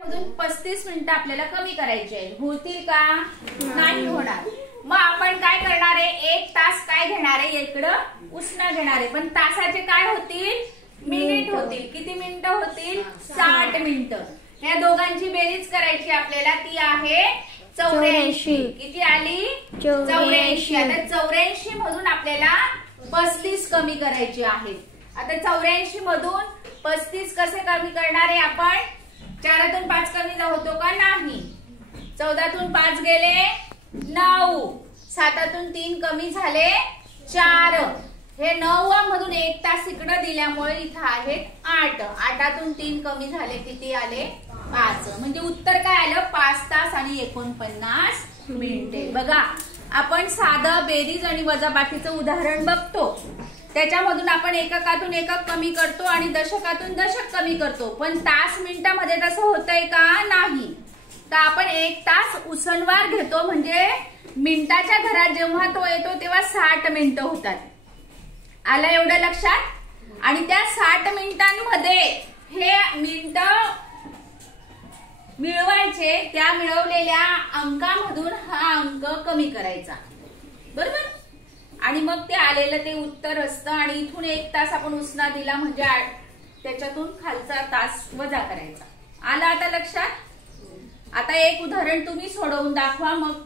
मधून 35 मिनिटं आपल्याला कमी करायचे आहेत. होतील का? नाही होणार. मग आपण काय करणार आहे? 1 तास काय घेणार आहे? इकडं उष्ण घेणार आहे. पण तासाचे काय होतील? मिनिट होतील. किती मिनिटं होतील? 60 मिनिटं. या दोघांची बेरीज करायची आपल्याला, ती आहे 84. किती आली? 84. आता 84 मधून आपल्याला 35 कमी करायची आहेत. आता 84 मधून 35 कसे कमी करणार आहे आपण? 4तून 5 कमी होतो का? नाही. 14तून 5 गेले 9, 7तून 3 कमी झाले 4. हे 9 मधून 1 तास इकडे दिल्यामुळे इथं आहेत 8. 8तून 3 कमी झाले, किती आले? 5. म्हणजे उत्तर काय आलं? 5 तास आणि 49 मिनिटे. बघा, आपण साधं बेरीज आणि वजाबाकीचं उदाहरण बघतो. त्याच्यामधून आपण एककातून एकक कमी करतो आणि दशकातून दशक कमी करतो. पण तास मिनिटामध्ये तसं होतंय का? नाही. तर आपण 1 तास उसनवार घेतो, म्हणजे मिनिटाच्या घरात जेव्हा तो येतो तेव्हा 60 मिनिटं होतात. आलं एवढं लक्षात? आणि त्या 60 मिनिटांमध्ये हे मिनिटं मिळवायचे. त्या मिळवलेल्या अंकामधून हा अंक कमी करायचा, बरोबर? आणि मग ते आलेलं ते उत्तर असतं. आणि इथून 1 तास आपण उसना दिला म्हणजे त्याच्यातून खालचा तास वजा करायचा. आला आता लक्षात? आता एक उदाहरण तुम्ही सोडवून दाखवा, मग